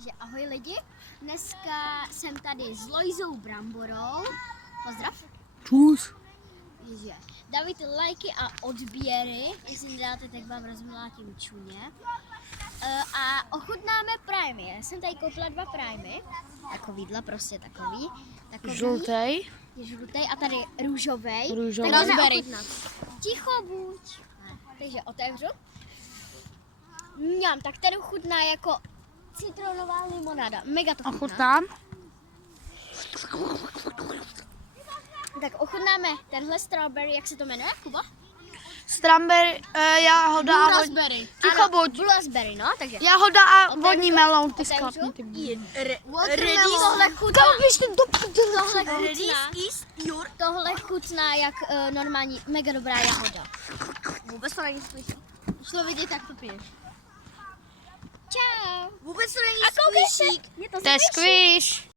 Takže ahoj lidi, dneska jsem tady s Lojzou Bramborou. Pozdrav. Čus. Takže dávajte lajky a odběry, jestli nedáte, tak vám rozmlátím čuně. A ochutnáme primy. Já jsem tady koupila 2 primy, takovýhle prostě takový. Žlutej. Je žlutej a tady růžovej. Růžovej. Tak jdeme Raspberry. ochutnat. Ticho buď. Takže otevřu. Mňam, tak ten chutná jako citronová limonáda. Mega to chutná. Ochutnám. Tak ochutnáme tenhle strawberry, jak se to jmenuje, Kuba? Strawberry, jahoda a vodní. Raspberry. Ticho buď. Blue raspberry, no, takže. Jahoda a Otevřu. vodní melon, ty Otevřu. sklapni, ty Watermelon. Tohle chutná. Tohle chutná jak normální, mega dobrá jahoda. Vůbec to není slyšet. Už to vidět, tak to piješ. Čau. Vůbec to není squishy. To je squish.